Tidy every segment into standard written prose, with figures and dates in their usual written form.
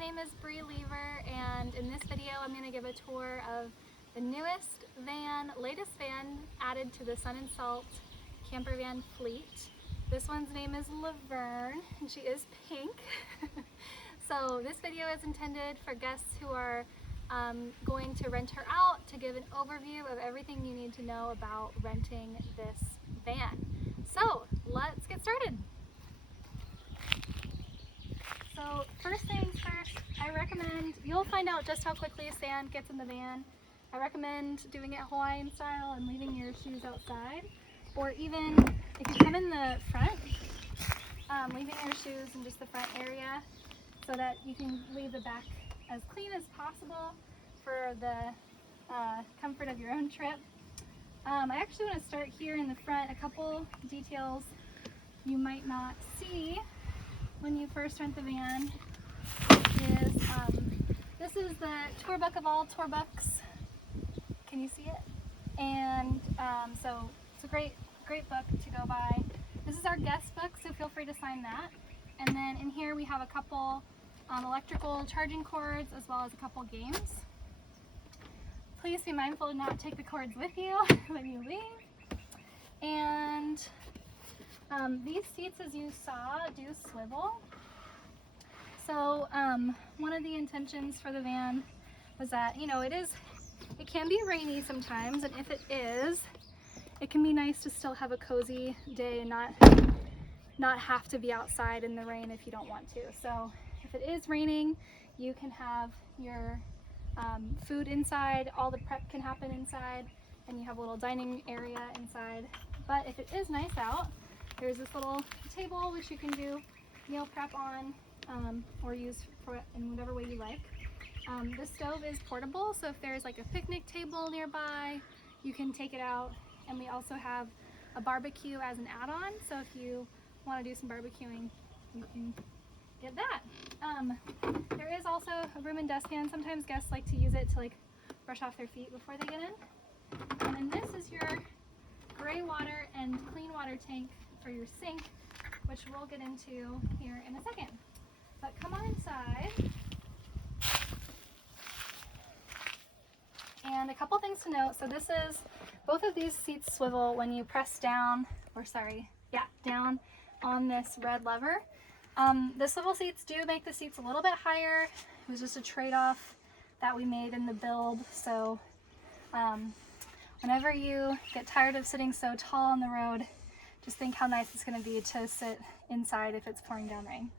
name is Laverne, and in this video I'm going to give a tour of the newest van, latest van added to the Sun and Salt Campervan fleet. This one's name is Laverne, and she is pink. So this video is intended for guests who are going to rent her out, to give an overview of everything you need to know about renting this van. So let's get started. So first things first, I recommend, you'll find out just how quickly a sand gets in the van. I recommend doing it Hawaiian style and leaving your shoes outside. Or even if you come in the front, leaving your shoes in just the front area so that you can leave the back as clean as possible for the comfort of your own trip. I actually want to start here in the front. A couple details you might not see when you first rent the van is this is the tour book of all tour books. Can you see it? And so it's a great book to go by. This is our guest book, so feel free to sign that. And then in here we have a couple electrical charging cords as well as a couple games. Please be mindful to not take the cords with you when you leave. And these seats, as you saw, do swivel. So one of the intentions for the van was that, you know, it can be rainy sometimes, and if it is, it can be nice to still have a cozy day and not have to be outside in the rain if you don't want to. So if it is raining, you can have your food inside, all the prep can happen inside, and you have a little dining area inside. But if it is nice out, there's this little table which you can do meal prep on or use for in whatever way you like. The stove is portable, so if there's like a picnic table nearby, you can take it out. And we also have a barbecue as an add-on, so if you want to do some barbecuing, you can get that. There is also a room and dustpan. Sometimes guests like to use it to like brush off their feet before they get in. And then this is your gray water and clean water tank for your sink, which we'll get into here in a second. But come on inside. And a couple things to note. So this is, both of these seats swivel when you press down, down on this red lever. The swivel seats do make the seats a little bit higher. It was just a trade-off that we made in the build. So whenever you get tired of sitting so tall on the road, just think how nice it's going to be to sit inside if it's pouring down rain.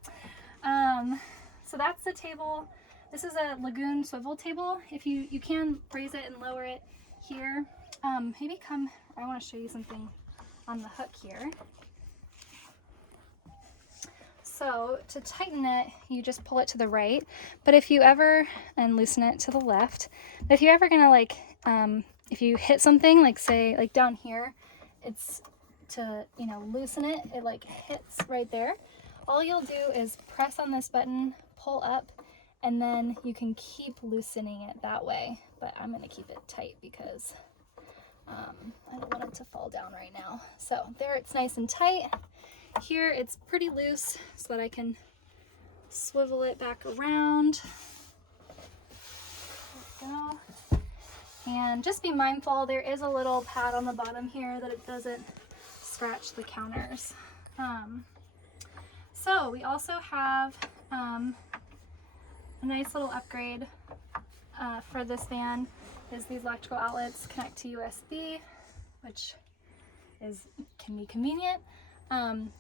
So that's the table. This is a lagoon swivel table. If you can raise it and lower it here. Maybe come, I want to show you something on the hook here. So to tighten it, you just pull it to the right. But if you ever, and loosen it to the left, but if you're ever gonna like, if you hit something, like say, like down here, it's to, you know, loosen it, it like hits right there. All you'll do is press on this button, pull up, and then you can keep loosening it that way. But I'm gonna keep it tight because I don't want it to fall down right now. So there, it's nice and tight. Here it's pretty loose so that I can swivel it back around. There we go. And just be mindful, there is a little pad on the bottom here that it doesn't scratch the counters. So we also have a nice little upgrade for this van is these electrical outlets connect to USB, which can be convenient.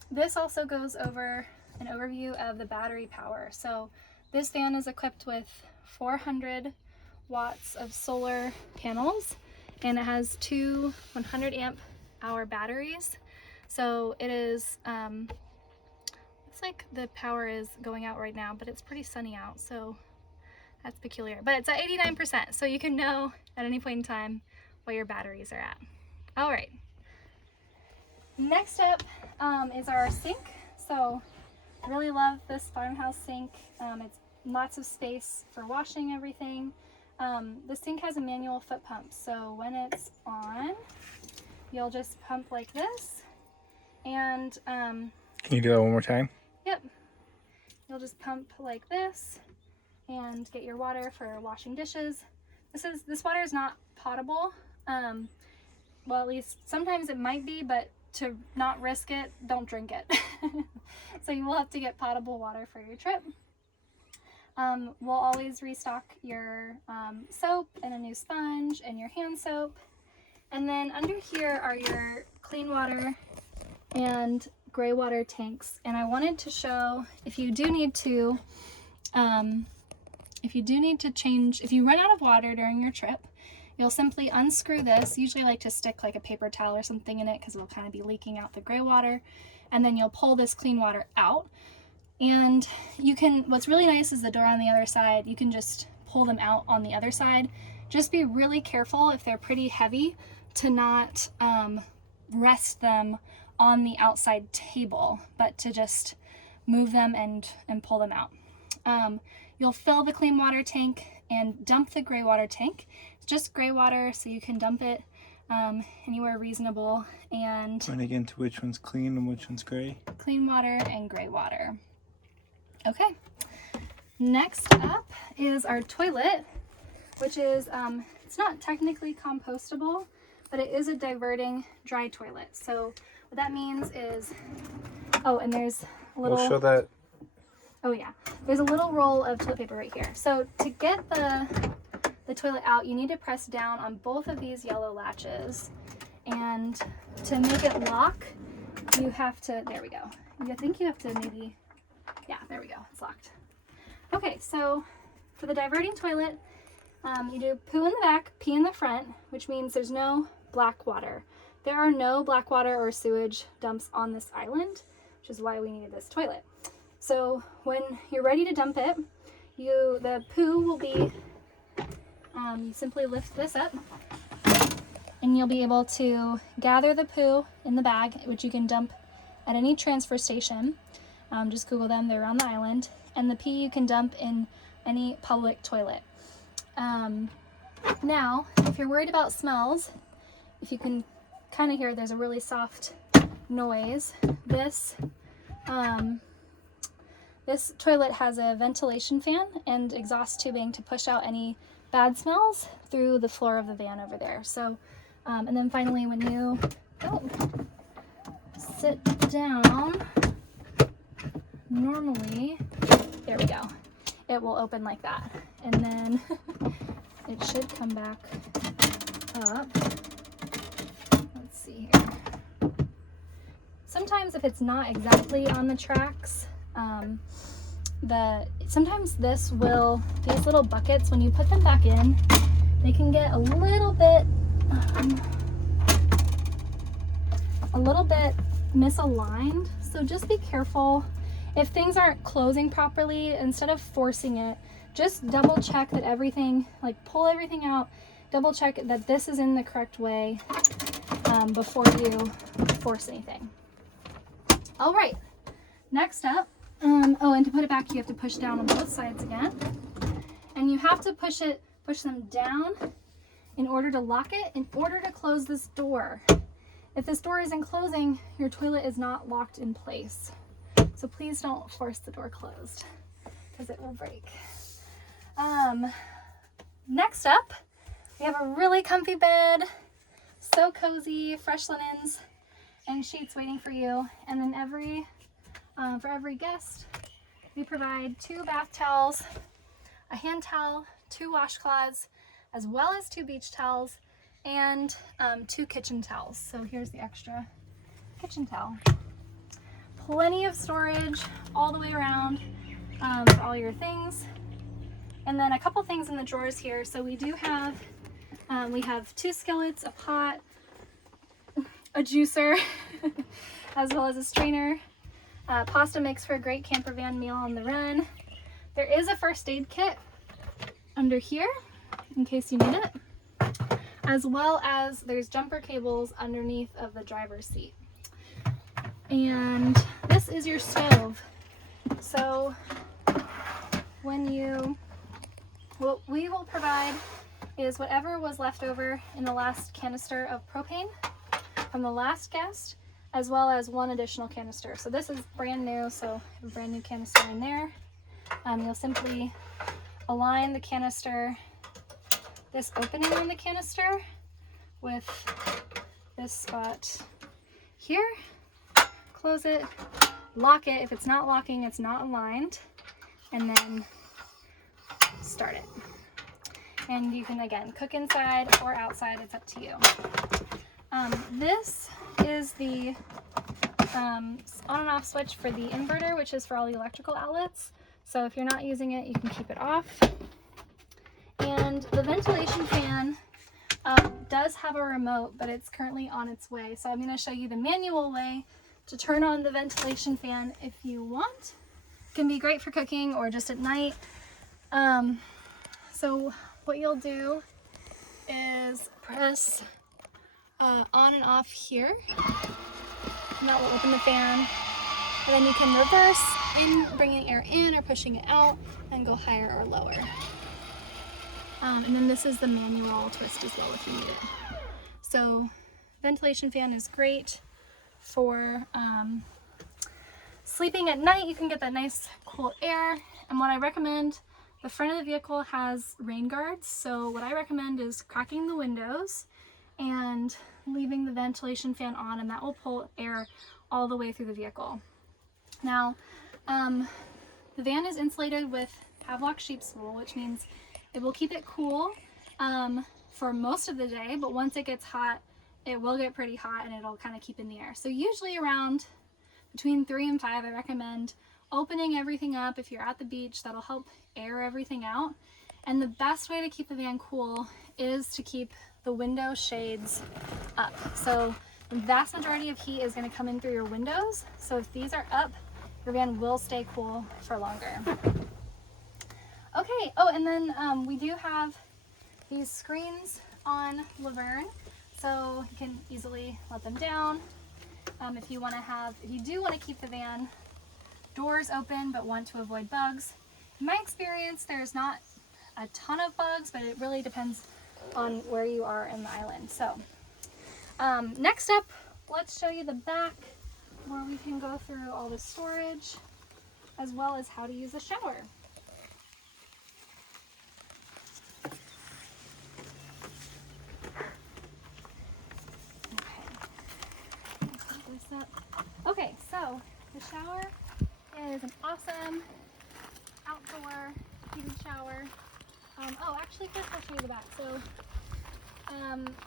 This also goes over an overview of the battery power. So this van is equipped with 400 watts of solar panels, and it has two 100 amp hour batteries. So it is, looks like the power is going out right now, but it's pretty sunny out, so that's peculiar. But it's at 89%, so you can know at any point in time what your batteries are at. All right. Next up is our sink. So I really love this farmhouse sink. It's lots of space for washing everything. The sink has a manual foot pump, so when it's on, you'll just pump like this. And can you do that one more time? Yep. You'll just pump like this, and get your water for washing dishes. This water is not potable. Well, at least sometimes it might be, but to not risk it, don't drink it. So you will have to get potable water for your trip. We'll always restock your soap and a new sponge and your hand soap. And then under here are your clean water and gray water tanks. And I wanted to show, if you do need to change, if you run out of water during your trip, you'll simply unscrew this. Usually I like to stick like a paper towel or something in it because it'll kind of be leaking out the gray water. And then you'll pull this clean water out. And you can, what's really nice is the door on the other side. You can just pull them out on the other side. Just be really careful if they're pretty heavy to not rest them on the outside table, but to just move them and pull them out. You'll fill the clean water tank and dump the gray water tank. It's just gray water, so you can dump it anywhere reasonable. And pointing into which one's clean and which one's gray. Clean water and gray water. Okay, next up is our toilet, which is, it's not technically compostable, but it is a diverting dry toilet. So what that means is, oh, and there's a little... We'll show that. Oh yeah, there's a little roll of toilet paper right here. So to get the toilet out, you need to press down on both of these yellow latches. And to make it lock, you have to, there we go. I think you have to maybe... Yeah, there we go, it's locked. Okay, so for the diverting toilet, you do poo in the back, pee in the front, which means there's no black water. There are no black water or sewage dumps on this island, which is why we needed this toilet. So when you're ready to dump it, the poo will be, simply lift this up, and you'll be able to gather the poo in the bag, which you can dump at any transfer station. Just Google them, they're around the island. And the pee you can dump in any public toilet. Now, if you're worried about smells, if you can kind of hear, there's a really soft noise. This toilet has a ventilation fan and exhaust tubing to push out any bad smells through the floor of the van over there. So, and then finally when you sit down, normally, there we go, it will open like that, and then it should come back up. Let's see here. Sometimes if it's not exactly on the tracks, sometimes these little buckets, when you put them back in, they can get a little bit misaligned, so just be careful. If things aren't closing properly, instead of forcing it, just double check that everything, like pull everything out, double check that this is in the correct way before you force anything. All right, next up, oh, and to put it back, you have to push down on both sides again. And you have to push them down in order to lock it, in order to close this door. If this door isn't closing, your toilet is not locked in place. So please don't force the door closed because it will break. Next up, we have a really comfy bed, so cozy, fresh linens and sheets waiting for you. And then for every guest, we provide 2 bath towels, a hand towel, 2 washcloths, as well as 2 beach towels, and 2 kitchen towels. So here's the extra kitchen towel. Plenty of storage all the way around for all your things. And then a couple things in the drawers here. So we do have, we have 2 skillets, a pot, a juicer, as well as a strainer. Pasta makes for a great camper van meal on the run. There is a first aid kit under here in case you need it, as well as there's jumper cables underneath of the driver's seat. And this is your stove. So what we will provide is whatever was left over in the last canister of propane from the last guest, as well as 1 additional canister. So this is brand new, so a brand new canister in there. You'll simply align the canister, this opening on the canister with this spot here. Close it, lock it. If it's not locking, it's not aligned, and then start it. And you can, again, cook inside or outside, it's up to you. This is the on and off switch for the inverter, which is for all the electrical outlets. So if you're not using it, you can keep it off. And the ventilation fan does have a remote, but it's currently on its way. So I'm going to show you the manual way to turn on the ventilation fan if you want. It can be great for cooking or just at night. So what you'll do is press on and off here, and that will open the fan. And then you can reverse in bringing air in or pushing it out, and go higher or lower. And then this is the manual twist as well if you need it. So ventilation fan is great for sleeping at night. You can get that nice cool air. And what I recommend, the front of the vehicle has rain guards. So what I recommend is cracking the windows and leaving the ventilation fan on, and that will pull air all the way through the vehicle. Now, the van is insulated with Havelock sheep's wool, which means it will keep it cool for most of the day, but once it gets hot, it will get pretty hot and it'll kind of keep in the air. So usually around between 3 and 5, I recommend opening everything up. If you're at the beach, that'll help air everything out. And the best way to keep the van cool is to keep the window shades up. So the vast majority of heat is going to come in through your windows. So if these are up, your van will stay cool for longer. Okay, oh, and then we do have these screens on Laverne, so you can easily let them down. If you do want to keep the van doors open but want to avoid bugs. In my experience, there's not a ton of bugs, but it really depends on where you are in the island. So next up, let's show you the back, where we can go through all the storage as well as how to use the shower. Okay, so the shower is an awesome outdoor heated shower. Actually, first I'll show you the back. So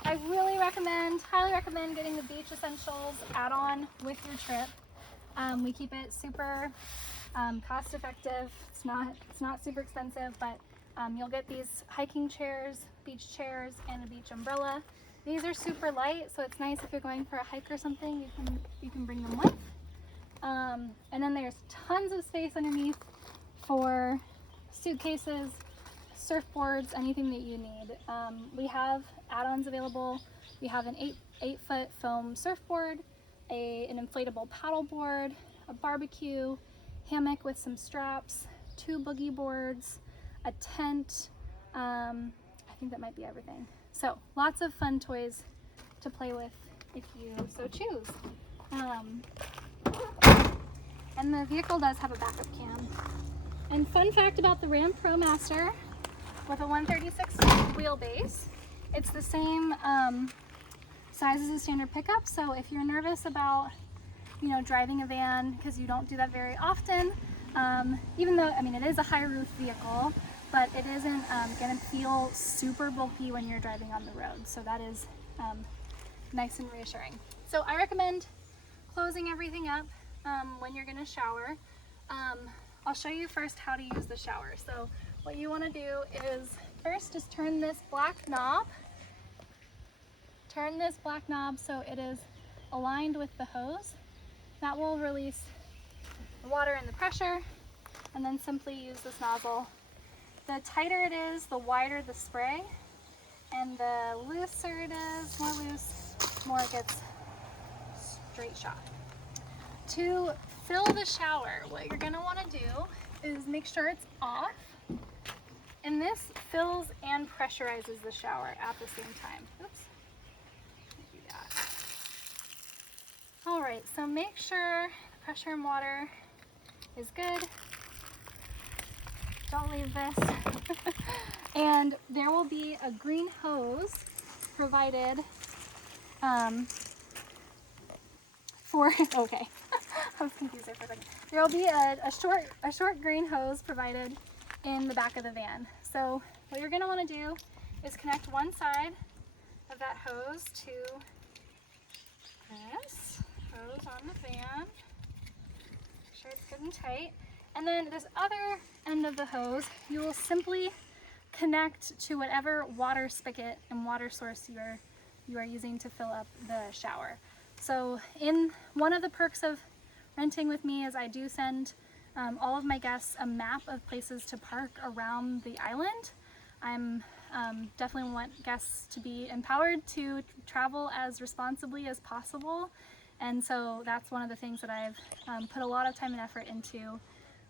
I really highly recommend getting the Beach Essentials add-on with your trip. We keep it super cost effective. It's not super expensive, but you'll get these hiking chairs, beach chairs, and a beach umbrella. These are super light, so it's nice if you're going for a hike or something, you can bring them with. And then there's tons of space underneath for suitcases, surfboards, anything that you need. We have add-ons available. We have an 8-foot foam surfboard, an inflatable paddle board, a barbecue, hammock with some straps, 2 boogie boards, a tent. I think that might be everything. So lots of fun toys to play with if you so choose. And the vehicle does have a backup cam. And fun fact about the Ram ProMaster with a 136 wheelbase, it's the same size as a standard pickup. So if you're nervous about, driving a van because you don't do that very often, even though, it is a high roof vehicle, but it isn't going to feel super bulky when you're driving on the road. So that is nice and reassuring. So I recommend closing everything up when you're going to shower. I'll show you first how to use the shower. So what you want to do is first just turn this black knob. Turn this black knob so it is aligned with the hose. That will release the water and the pressure, and then simply use this nozzle. The tighter it is, the wider the spray, and the looser it is, more loose, more it gets straight shot. To fill the shower, what you're going to want to do is make sure it's off, and this fills and pressurizes the shower at the same time. Oops. Do that. All right, so make sure the pressure and water is good. Don't leave this. And there will be a green hose provided for, okay, I was confused there for a second. There will be a short green hose provided in the back of the van. So what you're gonna wanna do is connect one side of that hose to this hose on the van. Make sure it's good and tight. And then this other end of the hose, you will simply connect to whatever water spigot and water source you are using to fill up the shower. So in one of the perks of renting with me is I do send all of my guests a map of places to park around the island. I'm definitely want guests to be empowered to travel as responsibly as possible. And so that's one of the things that I've put a lot of time and effort into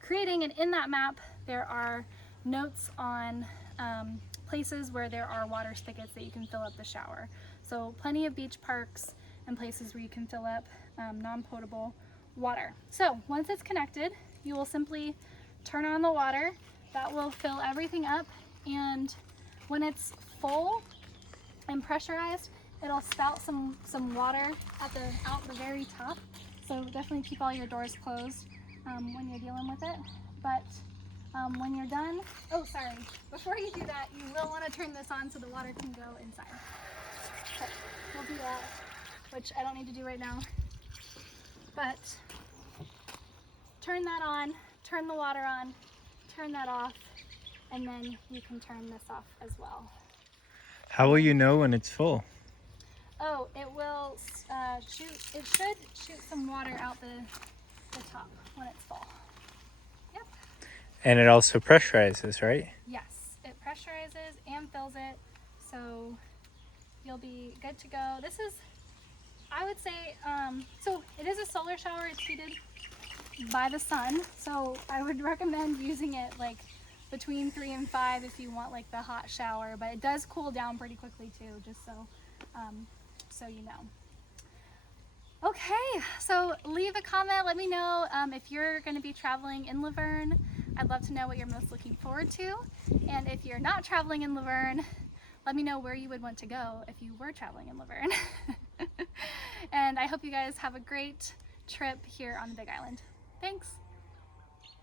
creating. And in that map, there are notes on places where there are water spigots that you can fill up the shower. So plenty of beach parks and places where you can fill up non-potable water. So once it's connected, you will simply turn on the water. That will fill everything up, and when it's full and pressurized, it'll spout some water out the very top. So definitely keep all your doors closed when you're dealing with it. But when you're done, oh sorry, before you do that, you will want to turn this on so the water can go inside. So we'll do that, which I don't need to do right now. But turn that on, turn the water on, turn that off, and then you can turn this off as well. How will you know when it's full? Oh, it will it should shoot some water out the top when it's full. Yep. And it also pressurizes, right? Yes, it pressurizes and fills it, so you'll be good to go. This is, I would say, so it is a solar shower. It's heated by the sun, so I would recommend using it like between 3 and 5 if you want like the hot shower, but it does cool down pretty quickly too, just so you know. Okay, so leave a comment, let me know if you're going to be traveling in Laverne. I'd love to know what you're most looking forward to, and if you're not traveling in Laverne, let me know where you would want to go if you were traveling in Laverne. And I hope you guys have a great trip here on the Big Island. Thanks.